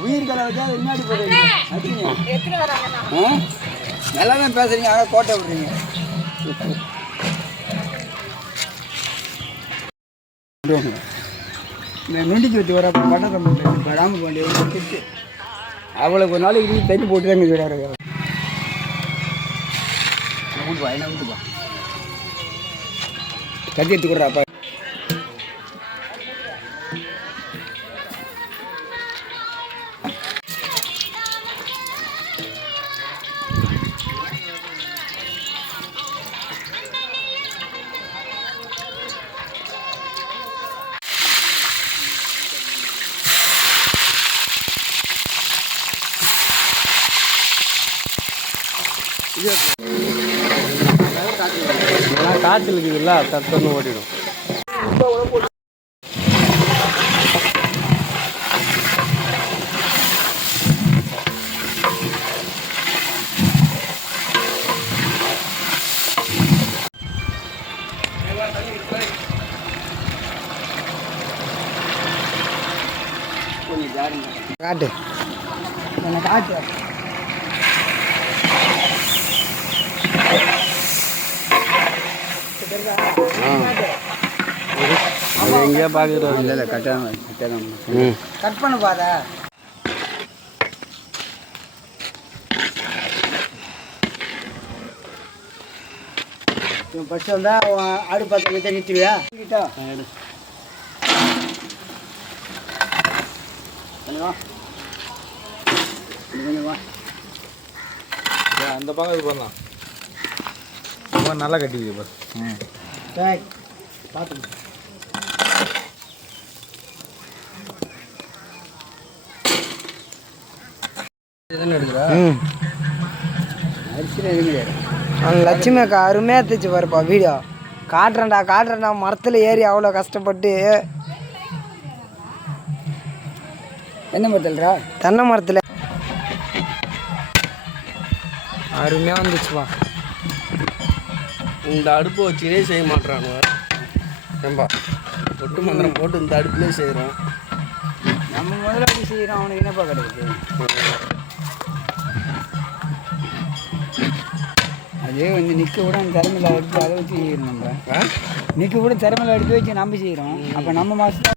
உயிர் கலவச்சா முன்னாடி போடுறீங்க? நல்லா தான் பேசுறீங்க ஆனால் கோட்டை விடுறீங்க. இந்த நொண்டிக்கு வச்சு வர பட்டத்தை போட்டு படாமல் போண்டிய திட்டு அவளுக்கு ஒரு நாளைக்கு நீ தண்ணி போட்டு தான் இங்கே வர வீட்டுப்பா கத்தி எடுத்து கொடுறாப்பா காய்ச்சல் இருக்குதுல்ல தட்டுன்னு ஓடிடும். காட்டு. எனக்கு காட்டு எங்கேயா பார்க்குறோம் இல்லை இல்லை கட்டாம கட்டாம ம் கட் பண்ண பாதா ஃபஸ்ட்டு வந்தால் ஆடு பற்ற வச்சா நிறுத்துவியா கிட்டா அந்த பக்கம் இது பண்ணலாம் ரொம்ப நல்லா கட்டிக்குது பாரு. டேய் பார்த்து இதுன்னு எடுக்கிறா? அரிசியில் எதுவும் கிடையாது அந்த லட்சுமி அக்கா அருமையாக இருந்துச்சு பாருப்பா வீடியோ. காட்டுறேன்டா காட்டுறேன்டா மரத்தில் ஏறி அவ்வளோ கஷ்டப்பட்டு. என்ன மரத்தல்றா தென்னை மரத்தில். அருமையாக வந்துச்சுப்பா. இந்த அடுப்பு வச்சுனே செய்ய மாட்றானுவ. ஏம்பா ஒட்டு மந்திரம் போட்டு இந்த அடுப்புலேயே செய்கிறோம் நம்ம முதலாளி செய்கிறோம் அவனுக்கு என்னப்பா கிடைக்குது? அதே வந்து நிற்க கூட அந்த திறமையில எடுத்து அதை வச்சு செய்யணும் நம்ம. நிற்க கூட திறமையில எடுத்து வச்சு நம்ம செய்கிறோம் அப்போ நம்ம மாதம்